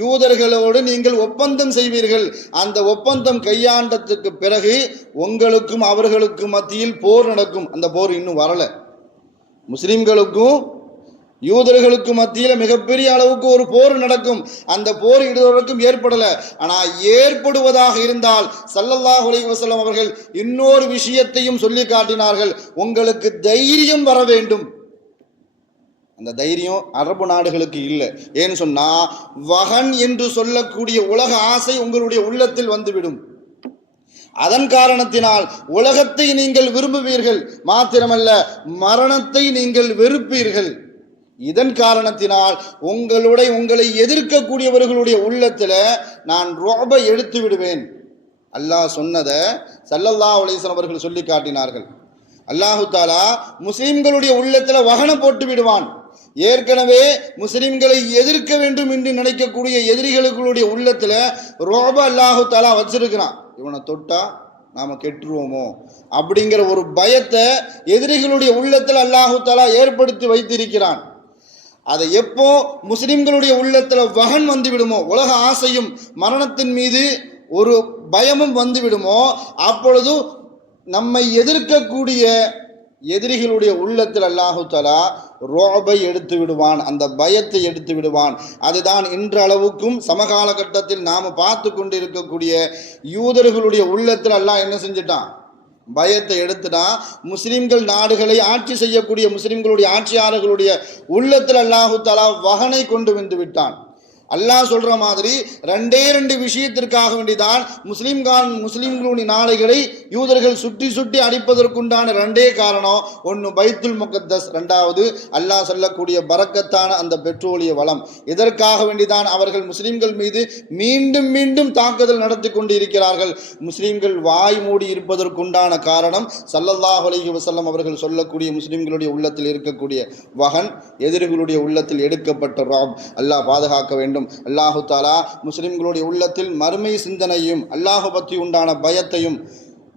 யூதர்களோடு நீங்கள் ஒப்பந்தம் செய்வீர்கள். அந்த ஒப்பந்தம் கையாண்டதுக்கு பிறகு உங்களுக்கும் அவர்களுக்கும் மத்தியில் போர் நடக்கும். அந்த போர் இன்னும் வரல. முஸ்லிம்களுக்கும் யூதர்களுக்கு மத்தியில் மிகப்பெரிய அளவுக்கு ஒரு போர் நடக்கும். அந்த போர் இதுவரைக்கும் ஏற்படல. ஆனால் ஏற்படுவதாக இருந்தால் ஸல்லல்லாஹு அலைஹி வஸல்லம் அவர்கள் இன்னொரு விஷயத்தையும் சொல்லி காட்டினார்கள், உங்களுக்கு தைரியம் வர வேண்டும். அந்த தைரியம் அரபு நாடுகளுக்கு இல்லை. ஏன்னு சொன்னா வகன் என்று சொல்லக்கூடிய உலக ஆசை உங்களுடைய உள்ளத்தில் வந்துவிடும். அதன் காரணத்தினால் உலகத்தை நீங்கள் விரும்புவீர்கள், மாத்திரமல்ல மரணத்தை நீங்கள் வெறுப்பீர்கள். இதன் காரணத்தினால் உங்களை எதிர்க்கக்கூடியவர்களுடைய உள்ளத்தில் நான் ருஅபை எடுத்து விடுவேன். அல்லாஹ் சொன்னதை ஸல்லல்லாஹு அலைஹி வஸல்லம் அவர்கள் சொல்லி காட்டினார்கள். அல்லாஹு தாலா முஸ்லிம்களுடைய உள்ளத்தில் வகனம் போட்டு விடுவான். ஏற்கனவே முஸ்லிம்களை எதிர்க்க வேண்டும் என்று நினைக்கக்கூடிய எதிரிகளுடைய உள்ளத்தில் ருஅபை அல்லாஹு தாலா வச்சிருக்கிறான். இவனை தொட்டா நாம கெட்டுருவோமோ அப்படிங்கிற ஒரு பயத்தை எதிரிகளுடைய உள்ளத்தில் அல்லாஹு தாலா ஏற்படுத்தி வைத்திருக்கிறான். அதை எப்போ முஸ்லிம்களுடைய உள்ளத்தில் வகன் வந்து விடுமோ, உலக ஆசையும் மரணத்தின் மீது ஒரு பயமும் வந்து விடுமோ, அப்பொழுது நம்மை எதிர்க்கக்கூடிய எதிரிகளுடைய உள்ளத்தில் அல்லாஹு தஆலா ருஅபை எடுத்து விடுவான், அந்த பயத்தை எடுத்து விடுவான். அதுதான் இன்றளவுக்கும் சமகால கட்டத்தில் நாம் பார்த்து கொண்டு இருக்கக்கூடிய யூதர்களுடைய உள்ளத்தில் அல்லாஹ் என்ன செஞ்சிட்டான், பயத்தை எடுத்துட்டா. முஸ்லிம்கள் நாடுகளை ஆட்சி செய்யக்கூடிய முஸ்லிம்களுடைய ஆட்சியாளர்களுடைய உள்ளத்தில் அல்லாஹு தஆலா வகனை கொண்டு வந்து விட்டான். அல்லாஹ் சொல்ற மாதிரி 2 விஷயத்திற்காக வேண்டிதான் முஸ்லிம்களுடைய நாடுகளை யூதர்கள் சுற்றி சுற்றி அடிப்பதற்குண்டான 2 காரணம். ஒன்று பைத்துல் முகத்தஸ், 2வது அல்லாஹ் சொல்லக்கூடிய பரக்கத்தான அந்த பெட்ரோலிய வளம். இதற்காக வேண்டிதான் அவர்கள் முஸ்லிம்கள் மீது மீண்டும் மீண்டும் தாக்குதல் நடத்தி கொண்டு இருக்கிறார்கள். முஸ்லிம்கள் வாய் மூடி இருப்பதற்குண்டான காரணம் ஸல்லல்லாஹு அலைஹி வஸல்லம் அவர்கள் சொல்லக்கூடிய முஸ்லிம்களுடைய உள்ளத்தில் இருக்கக்கூடிய வகன், எதிரிகளுடைய உள்ளத்தில் எடுக்கப்பட்ட ருஅப். அல்லாஹ் பாதுகாக்க வேண்டும். அல்லாஹு தாலா முஸ்லிம்களுடைய உள்ளத்தில் மறுமை சிந்தனையும் அல்லாஹ் பற்றி உண்டான பயத்தையும்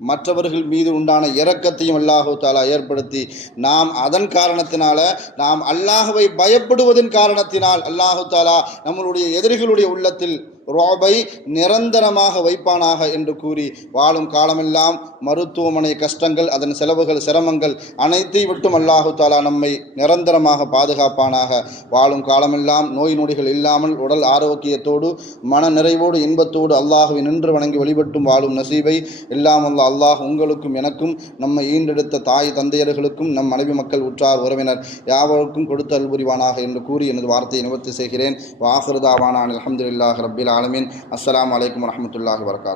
மற்றவர்கள் மீது உண்டான இரக்கத்தையும் அல்லாஹு தாலா ஏற்படுத்தி நாம் அதன் காரணத்தினால நாம் அல்லாஹுவை பயப்படுவதன் காரணத்தினால் அல்லாஹு தாலா நம்மளுடைய எதிரிகளுடைய உள்ளத்தில் ரோபை நிரந்தரமாக வைப்பானாக என்று கூறி வாழும் காலமெல்லாம் மருத்துவமனை கஷ்டங்கள், அதன் செலவுகள், சிரமங்கள் அனைத்தை விட்டும் அல்லாஹு தாலா நம்மை நிரந்தரமாக பாதுகாப்பானாக. வாழும் காலமெல்லாம் நோய் நொடிகள் இல்லாமல் உடல் ஆரோக்கியத்தோடு மன நிறைவோடு இன்பத்தோடு அல்லாஹுவை நின்று வணங்கி வழிபட்டும் வாழும் நசீபை எல்லாம் அல்லாஹ் உங்களுக்கும் எனக்கும் நம்மை ஈண்டெடுத்த தாய் தந்தையர்களுக்கும் நம் மனைவி மக்கள் உற்றார் உறவினர் யாவருக்கும் கொடுத்து அல்புரிவானாக என்று கூறி எனது வார்த்தையை நிவர்த்தி செய்கிறேன். வாஹிரு தாவானா அல்ஹம்துலில்லாஹி ரப்பில் ஆலமீன். அஸ்ஸலாமு அலைக்கும் வரஹ்மத்துல்லாஹி வபரகாத்துஹு.